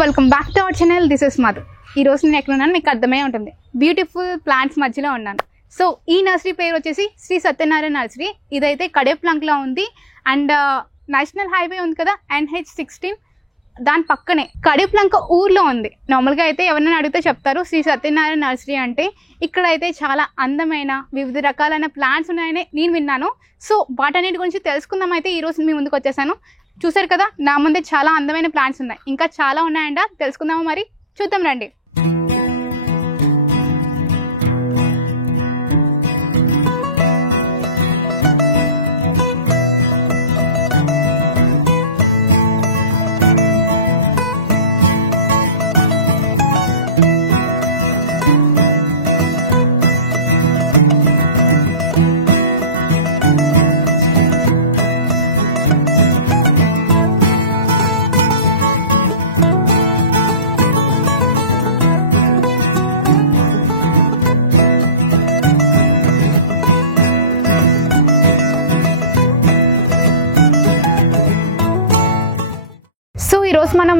Welcome back to our channel. This is Madhu. ఈ రోజు నేను ఎక్కడ ఉన్నాను మీకు అర్థమే ఉంటుంది. బ్యూటిఫుల్ ప్లాంట్స్ మధ్యలో ఉన్నాను. సో ఈ నర్సరీ పేరు వచ్చేసి శ్రీ సత్యనారాయణ నర్సరీ. ఇదైతే కడేప్లంక్లో ఉంది అండ్ నేషనల్ హైవే ఉంది కదా NH16, దాని పక్కనే కడేప్లంక ఊర్లో ఉంది. నార్మల్గా అయితే ఎవరైనా అడిగితే చెప్తారు శ్రీ సత్యనారాయణ నర్సరీ అంటే. ఇక్కడైతే చాలా అందమైన వివిధ రకాలైన ప్లాంట్స్ ఉన్నాయని నేను విన్నాను. సో వాటన్నిటి గురించి తెలుసుకుందాం అయితే ఈరోజు మీ ముందుకు వచ్చేసాను. చూసారు కదా నా ముందే చాలా అందమైన ప్లాంట్స్ ఉన్నాయి, ఇంకా చాలా ఉన్నాయంట. తెలుసుకుందాము, మరి చూద్దాం రండి. సో ఈరోజు మనం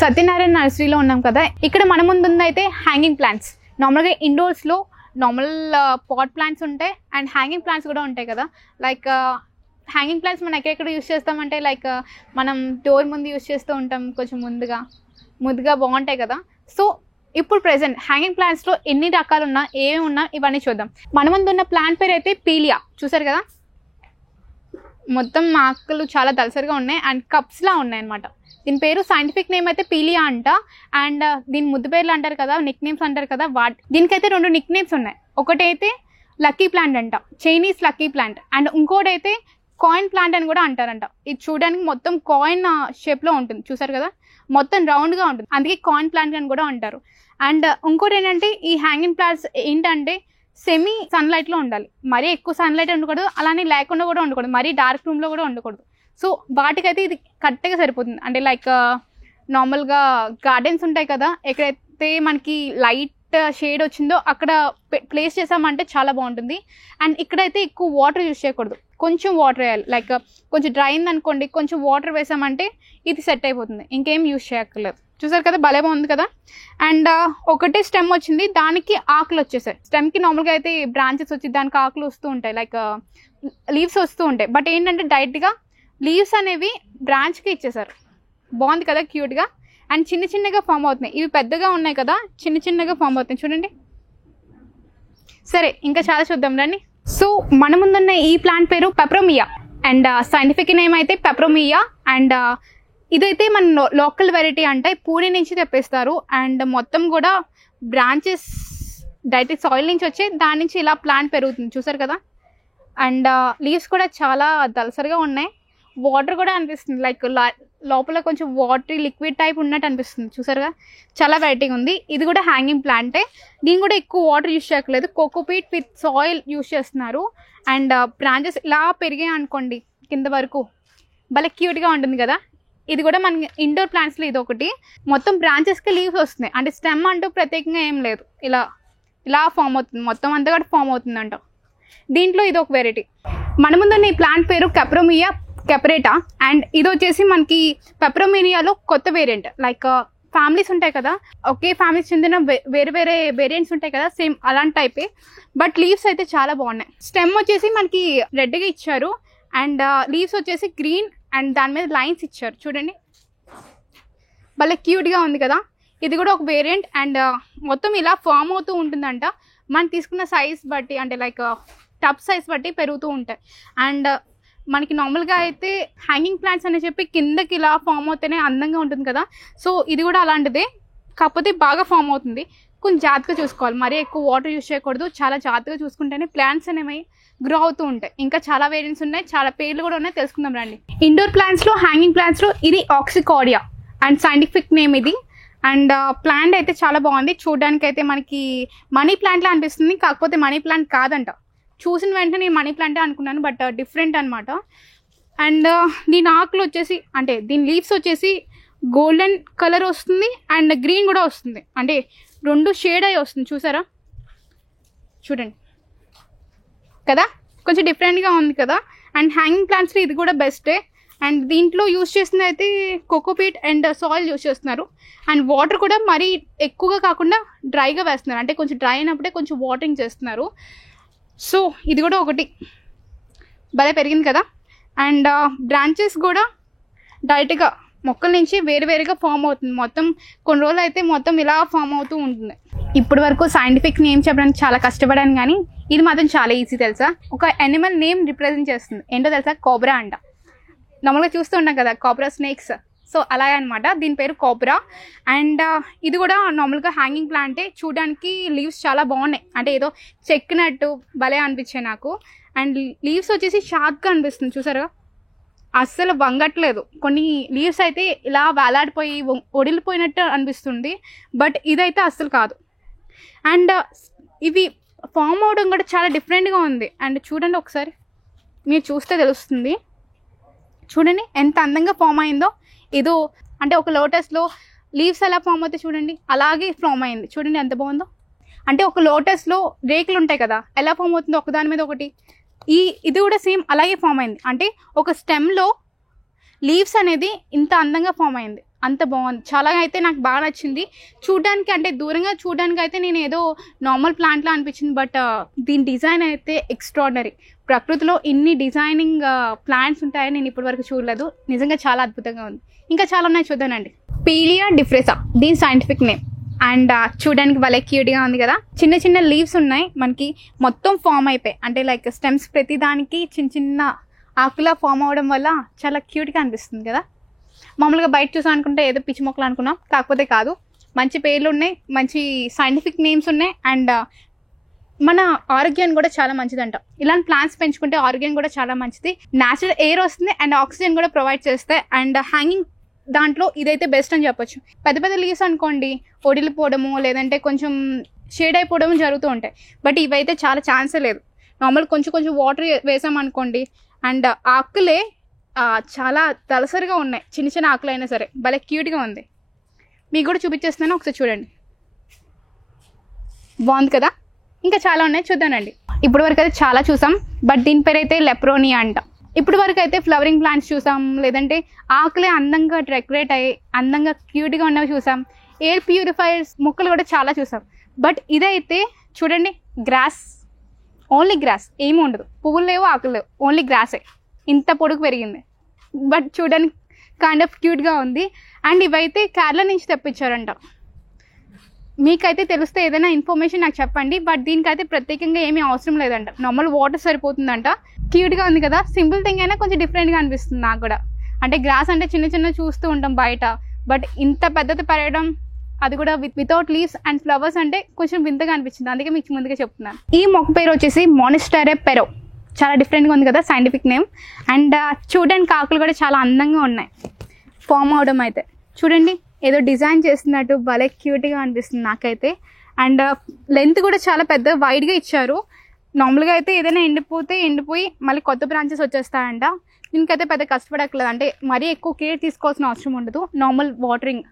సత్యనారాయణ నర్సరీలో ఉన్నాం కదా. ఇక్కడ మన ముందు ఉందైతే హ్యాంగింగ్ ప్లాంట్స్. నార్మల్గా ఇండోర్స్లో నార్మల్ పాట్ ప్లాంట్స్ ఉంటాయి అండ్ హ్యాంగింగ్ ప్లాంట్స్ కూడా ఉంటాయి కదా. లైక్ హ్యాంగింగ్ ప్లాంట్స్ మనం ఎక్కడెక్కడ యూస్ చేస్తామంటే లైక్ మనం డోర్ ముందు యూస్ చేస్తూ ఉంటాం, కొంచెం ముద్దుగా బాగుంటాయి కదా. సో ఇప్పుడు ప్రెసెంట్ హ్యాంగింగ్ ప్లాంట్స్లో ఎన్ని రకాలు ఉన్నా ఏమేమి ఉన్నా ఇవన్నీ చూద్దాం. మన ముందు ఉన్న ప్లాంట్ పేరు అయితే పీలియా. చూసారు కదా, మొత్తం ఆకులు చాలా దళసరిగా ఉన్నాయి అండ్ కప్స్లా ఉన్నాయి అనమాట. దీని పేరు సైంటిఫిక్ నేమ్ అయితే పీలియా అంట. అండ్ దీని ముద్దు పేర్లు అంటారు కదా, నిక్ నేమ్స్ అంటారు కదా, దీనికైతే 2 నిక్ నేమ్స్ ఉన్నాయి. ఒకటైతే లక్కీ ప్లాంట్ అంట, చైనీస్ లక్కీ ప్లాంట్, అండ్ ఇంకోటైతే కాయిన్ ప్లాంట్ అని కూడా అంటారంట. ఇది చూడడానికి మొత్తం కాయిన్ షేప్లో ఉంటుంది. చూసారు కదా, మొత్తం రౌండ్గా ఉంటుంది, అందుకే కాయిన్ ప్లాంట్ అని కూడా అంటారు. అండ్ ఇంకోటి ఏంటంటే ఈ హ్యాంగింగ్ ప్లాంట్స్ ఏంటంటే సెమీ సన్లైట్లో ఉండాలి. మరీ ఎక్కువ సన్లైట్ ఉండకూడదు, అలానే లేకుండా కూడా ఉండకూడదు, మరీ డార్క్ రూమ్లో కూడా ఉండకూడదు. సో వాటికైతే ఇది కరెక్ట్గా సరిపోతుంది. అంటే లైక్ నార్మల్గా గార్డెన్స్ ఉంటాయి కదా, ఎక్కడైతే మనకి లైట్ షేడ్ వచ్చిందో అక్కడ ప్లేస్ చేసామంటే చాలా బాగుంటుంది. అండ్ ఇక్కడైతే ఎక్కువ వాటర్ యూస్ చేయకూడదు, కొంచెం వాటర్ వేయాలి. లైక్ కొంచెం డ్రై అయింది అనుకోండి, కొంచెం వాటర్ వేసామంటే ఇది సెట్ అయిపోతుంది, ఇంకేం యూస్ చేయక్కర్లేదు. చూసారు కదా, భలే బాగుంది కదా. అండ్ ఒకటే స్టెమ్ వచ్చింది, దానికి ఆకులు వచ్చేసాయి. స్టెమ్కి నార్మల్గా అయితే బ్రాంచెస్ వచ్చి దానికి ఆకులు వస్తూ ఉంటాయి, లైక్ లీవ్స్ వస్తూ ఉంటాయి. బట్ ఏంటంటే డైరెక్ట్గా లీవ్స్ అనేవి బ్రాంచ్కి ఇచ్చేసారు. బాగుంది కదా, క్యూట్గా. అండ్ చిన్న చిన్నగా ఫామ్ అవుతున్నాయి. ఇవి పెద్దగా ఉన్నాయి కదా, చిన్న చిన్నగా ఫామ్ అవుతున్నాయి చూడండి. సరే, ఇంకా చాలా చూద్దాం రండి. సో మన ముందున్న ఈ ప్లాంట్ పేరు పెప్రోమియా అండ్ సైంటిఫిక్ నేమ్ అయితే పెప్రోమియా. అండ్ ఇదైతే మన లోకల్ వెరైటీ అంటే పూణే నుంచి తెప్పిస్తారు. అండ్ మొత్తం కూడా బ్రాంచెస్ డైరెక్ట్ సాయిల్ నుంచి వచ్చి దాని నుంచి ఇలా ప్లాంట్ పెరుగుతుంది. చూసారు కదా. అండ్ లీవ్స్ కూడా చాలా దళసరిగా ఉన్నాయి. వాటర్ కూడా అనిపిస్తుంది, లైక్ లోపల కొంచెం వాటరీ లిక్విడ్ టైప్ ఉన్నట్టు అనిపిస్తుంది. చూసారుగా, చాలా వెరైటీగా ఉంది. ఇది కూడా హ్యాంగింగ్ ప్లాంటే. దీని కూడా ఎక్కువ వాటర్ యూస్ చేయట్లేదు, కోకోపీట్ విత్ సాయిల్ యూస్ చేస్తున్నారు. అండ్ బ్రాంచెస్ ఇలా పెరిగాయి అనుకోండి కింద వరకు, భలే క్యూట్గా ఉంటుంది కదా. ఇది కూడా మనకి ఇండోర్ ప్లాంట్స్లో ఇది ఒకటి. మొత్తం బ్రాంచెస్కి లీవ్స్ వస్తున్నాయి, అంటే స్టెమ్ అంటూ ప్రత్యేకంగా ఏం లేదు, ఇలా ఫామ్ అవుతుంది, మొత్తం అంతా కూడా ఫామ్ అవుతుందంట. దీంట్లో ఇది ఒక వెరైటీ. మన ముందున్న ఈ ప్లాంట్ పేరు పెప్రోమియా కెపరేటా. అండ్ ఇది వచ్చేసి మనకి పెప్రోమియాలో కొత్త వేరియంట్. లైక్ ఫ్యామిలీస్ ఉంటాయి కదా, ఒకే ఫ్యామిలీస్ చెందిన వేరే వేరే వేరియంట్స్ ఉంటాయి కదా, సేమ్ అలాంటి టైపే. బట్ లీవ్స్ అయితే చాలా బాగున్నాయి. స్టెమ్ వచ్చేసి మనకి రెడ్గా ఇచ్చారు అండ్ లీవ్స్ వచ్చేసి గ్రీన్ అండ్ దాని మీద లైన్స్ ఇచ్చారు చూడండి, భలే క్యూట్గా ఉంది కదా. ఇది కూడా ఒక వేరియంట్. అండ్ మొత్తం ఇలా ఫామ్ అవుతూ ఉంటుందంట. మనం తీసుకున్న సైజ్ బట్టి, అంటే లైక్ టబ్ సైజ్ బట్టి పెరుగుతూ ఉంటాయి. అండ్ మనకి నార్మల్గా అయితే హ్యాంగింగ్ ప్లాంట్స్ అని చెప్పి కిందకి ఇలా ఫామ్ అవుతేనే అందంగా ఉంటుంది కదా. సో ఇది కూడా అలాంటిదే, కాకపోతే బాగా ఫామ్ అవుతుంది. కొంచెం జాగ్రత్తగా చూసుకోవాలి, మరీ ఎక్కువ వాటర్ యూస్ చేయకూడదు. చాలా జాగ్రత్తగా చూసుకుంటేనే ప్లాంట్స్ అనేవి గ్రో అవుతూ ఉంటాయి. ఇంకా చాలా వేరియంట్స్ ఉన్నాయి, చాలా పేర్లు కూడా ఉన్నాయి, తెలుసుకుందాం రండి. ఇండోర్ ప్లాంట్స్లో హ్యాంగింగ్ ప్లాంట్స్లో ఇది ఆక్సికార్డియా అండ్ సైంటిఫిక్ నేమ్ ఇది. అండ్ ప్లాంట్ అయితే చాలా బాగుంది. చూడడానికి అయితే మనకి మనీ ప్లాంట్లా అనిపిస్తుంది, కాకపోతే మనీ ప్లాంట్ కాదంట. చూసిన వెంటనే నేను మనీ ప్లాంటే అనుకున్నాను, బట్ డిఫరెంట్ అనమాట. అండ్ దీని ఆకులు వచ్చేసి, అంటే దీని లీవ్స్ వచ్చేసి గోల్డెన్ కలర్ వస్తుంది అండ్ గ్రీన్ కూడా వస్తుంది, అంటే 2 షేడ్ అయి వస్తుంది. చూసారా, చూడండి కదా, కొంచెం డిఫరెంట్గా ఉంది కదా. అండ్ హ్యాంగింగ్ ప్లాంట్స్లో ఇది కూడా బెస్టే. అండ్ దీంట్లో యూస్ చేస్తుంది అయితే కోకోపీట్ అండ్ సాయిల్ యూస్ చేస్తున్నారు. అండ్ వాటర్ కూడా మరీ ఎక్కువగా కాకుండా డ్రైగా వేస్తున్నారు, అంటే కొంచెం డ్రై అయినప్పుడే కొంచెం వాటరింగ్ చేస్తున్నారు. సో ఇది కూడా ఒకటి భలే పెరిగింది కదా. అండ్ బ్రాంచెస్ కూడా డైరెక్ట్గా మొక్కల నుంచి వేరువేరుగా ఫామ్ అవుతుంది. మొత్తం కొన్ని రోజులు అయితే మొత్తం ఇలా ఫామ్ అవుతూ ఉంటుంది. ఇప్పటి వరకు సైంటిఫిక్ నేమ్ చెప్పడానికి చాలా కష్టపడాను, కానీ ఇది మాత్రం చాలా ఈజీ తెలుసా. ఒక యానిమల్ నేమ్ రిప్రజెంట్ చేస్తుంది. ఏంటో తెలుసా? కోబ్రా అంట. నార్మల్గా చూస్తూ ఉంటాం కదా కోబ్రా స్నేక్స్, సో అలాగే అనమాట. దీని పేరు కోబ్రా. అండ్ ఇది కూడా నార్మల్గా హ్యాంగింగ్ ప్లాంటే. చూడడానికి లీవ్స్ చాలా బాగున్నాయి, అంటే ఏదో చెక్కినట్టు భలే అనిపించాయి నాకు. అండ్ లీవ్స్ వచ్చేసి షార్ప్గా అనిపిస్తుంది, చూసారా? అస్సలు వంగట్లేదు. కొన్ని లీవ్స్ అయితే ఇలా వేలాడిపోయి ఒడిలిపోయినట్టు అనిపిస్తుంది, బట్ ఇదైతే అస్సలు కాదు. అండ్ ఇవి ఫామ్ అవడం కూడా చాలా డిఫరెంట్గా ఉంది. అండ్ చూడండి ఒకసారి, మీరు చూస్తే తెలుస్తుంది. చూడండి ఎంత అందంగా ఫామ్ అయిందో. ఏదో అంటే ఒక లోటస్లో లీవ్స్ ఎలా ఫామ్ అవుతాయి చూడండి, అలాగే ఫామ్ అయింది. చూడండి ఎంత బాగుందో. అంటే ఒక లోటస్లో రేకులు ఉంటాయి కదా, ఎలా ఫామ్ అవుతుందో ఒకదాని మీద ఒకటి, ఇది కూడా సేమ్ అలాగే ఫామ్ అయింది. అంటే ఒక స్టెమ్లో లీవ్స్ అనేది ఇంత అందంగా ఫామ్ అయింది. అంత బాగుంది, చాలా అయితే నాకు బాగా నచ్చింది. చూడడానికి అంటే దూరంగా చూడడానికి అయితే నేను ఏదో నార్మల్ ప్లాంట్లా అనిపించింది, బట్ దీని డిజైన్ అయితే ఎక్స్ట్రాడినరీ. ప్రకృతిలో ఇన్ని డిజైనింగ్ ప్లాంట్స్ ఉంటాయని నేను ఇప్పటివరకు చూడలేదు. నిజంగా చాలా అద్భుతంగా ఉంది. ఇంకా చాలా ఉన్నాయి, చూద్దానండి. పీలియా డిఫ్రెసా దీని సైంటిఫిక్ నేమ్. అండ్ చూడడానికి భలే క్యూట్గా ఉంది కదా. చిన్న చిన్న లీవ్స్ ఉన్నాయి మనకి, మొత్తం ఫామ్ అయిపోయి, అంటే లైక్ స్టెమ్స్ ప్రతి దానికి చిన్న చిన్న ఆకులా ఫామ్ అవడం వల్ల చాలా క్యూట్గా అనిపిస్తుంది కదా. మామూలుగా బయట చూసాం అనుకుంటే ఏదో పిచ్చి మొక్కలు అనుకున్నాం, కాకపోతే కాదు. మంచి పేర్లు ఉన్నాయి, మంచి సైంటిఫిక్ నేమ్స్ ఉన్నాయి. అండ్ మన ఆరోగ్యాన్ని కూడా చాలా మంచిదంట. ఇలాంటి ప్లాంట్స్ పెంచుకుంటే ఆరోగ్యం కూడా చాలా మంచిది. న్యాచురల్ ఎయిర్ వస్తుంది అండ్ ఆక్సిజన్ కూడా ప్రొవైడ్ చేస్తాయి. అండ్ హ్యాంగింగ్ దాంట్లో ఇదైతే బెస్ట్ అని చెప్పొచ్చు. పెద్ద పెద్ద లీవ్స్ అనుకోండి ఒడిలిపోవడము, లేదంటే కొంచెం షేడ్ అయిపోవడము జరుగుతూ ఉంటాయి. బట్ ఇవైతే చాలా ఛాన్సే లేదు. నార్మల్ కొంచెం కొంచెం వాటర్ వేసామనుకోండి, అండ్ ఆకులే చాలా తలసరిగా ఉన్నాయి. చిన్న చిన్న ఆకులు అయినా సరే భలే క్యూట్గా ఉంది. మీకు కూడా చూపించేస్తున్నాను, ఒకసారి చూడండి. బాగుంది కదా. ఇంకా చాలా ఉన్నాయి, చూద్దానండి. ఇప్పుడు వరకు అయితే చాలా చూసాం, బట్ దీని పేరు అయితే లెప్రోనియా అంట. ఇప్పుడు వరకు అయితే ఫ్లవరింగ్ ప్లాంట్స్ చూసాం, లేదంటే ఆకులే అందంగా డెకరేట్ అయ్యి అందంగా క్యూట్గా ఉన్నవి చూసాం. ఎయిర్ ప్యూరిఫైర్స్ మొక్కలు కూడా చాలా చూసాం. బట్ ఇదైతే చూడండి, గ్రాస్, ఓన్లీ గ్రాస్, ఏమి ఉండదు. పువ్వులు లేవు, ఆకులు లేవు, ఓన్లీ గ్రాసే. ఇంత పొడుగు పెరిగింది, బట్ చూడడానికి కైండ్ ఆఫ్ క్యూట్గా ఉంది. అండ్ ఇవైతే కేరళ నుంచి తెప్పించారంట. మీకైతే తెలిస్తే ఏదైనా ఇన్ఫర్మేషన్ నాకు చెప్పండి. బట్ దీనికైతే ప్రత్యేకంగా ఏమీ అవసరం లేదంట, నార్మల్ వాటర్ సరిపోతుందంట. క్యూట్గా ఉంది కదా. సింపుల్ థింగ్ అయినా కొంచెం డిఫరెంట్గా అనిపిస్తుంది నాకు కూడా. అంటే గ్రాస్ అంటే చిన్న చిన్న చూస్తూ ఉంటాం బయట, బట్ ఇంత పెద్దది పెరగడం, అది కూడా వితౌట్ లీవ్స్ అండ్ ఫ్లవర్స్ అంటే కొంచెం వింతగా అనిపించింది. అందుకే మీకు ముందుగా చెప్తున్నాను. ఈ మొక్క పేరు వచ్చేసి మోనిస్టెరా పెరో. చాలా డిఫరెంట్గా ఉంది కదా సైంటిఫిక్ నేమ్. అండ్ చూడడానికి ఆకులు కూడా చాలా అందంగా ఉన్నాయి ఫామ్ అవడం అయితే. చూడండి ఏదో డిజైన్ చేస్తున్నట్టు భలే క్యూట్గా అనిపిస్తుంది నాకైతే. అండ్ లెంత్ కూడా చాలా పెద్ద వైడ్గా ఇచ్చారు. నార్మల్గా అయితే ఏదైనా ఎండిపోయి మళ్ళీ కొత్త బ్రాంచెస్ వచ్చేస్తాయంట. దీనికైతే పెద్ద కష్టపడక్కలేదు, అంటే మరీ ఎక్కువ కేర్ తీసుకోవాల్సిన అవసరం ఉండదు. నార్మల్ వాటరింగ్,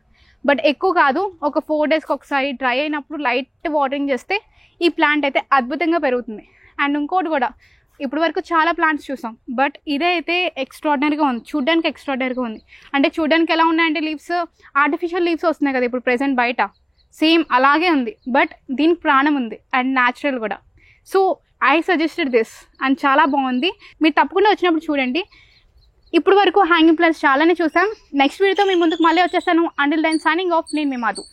బట్ ఎక్కువ కాదు, ఒక 4 డేస్కి ఒకసారి డ్రై అయినప్పుడు లైట్ వాటరింగ్ చేస్తే ఈ ప్లాంట్ అయితే అద్భుతంగా పెరుగుతుంది. అండ్ ఇంకోటి కూడా, ఇప్పటి వరకు చాలా ప్లాంట్స్ చూసాం, బట్ ఇదైతే ఎక్స్ట్రాడినరీగా ఉంది. చూడడానికి ఎక్స్ట్రాడినరీగా ఉంది. అంటే చూడడానికి ఎలా ఉన్నాయంటే లీవ్స్, ఆర్టిఫిషియల్ లీవ్స్ వస్తున్నాయి కదా ఇప్పుడు ప్రెసెంట్ బయట, సేమ్ అలాగే ఉంది. బట్ దీనికి ప్రాణం ఉంది అండ్ న్యాచురల్ కూడా. So I suggested this and చాలా బాగుంది. మీరు తప్పకుండా వచ్చినప్పుడు చూడండి. ఇప్పుడు వరకు హ్యాంగింగ్ ప్లాంట్స్ చాలానే చూసాం. నెక్స్ట్ వీడియోతో మీ ముందుకు మళ్ళీ వచ్చేస్తాను. అంటిల్ దెన్ సైనింగ్ ఆఫ్, నేను మీ మాధు.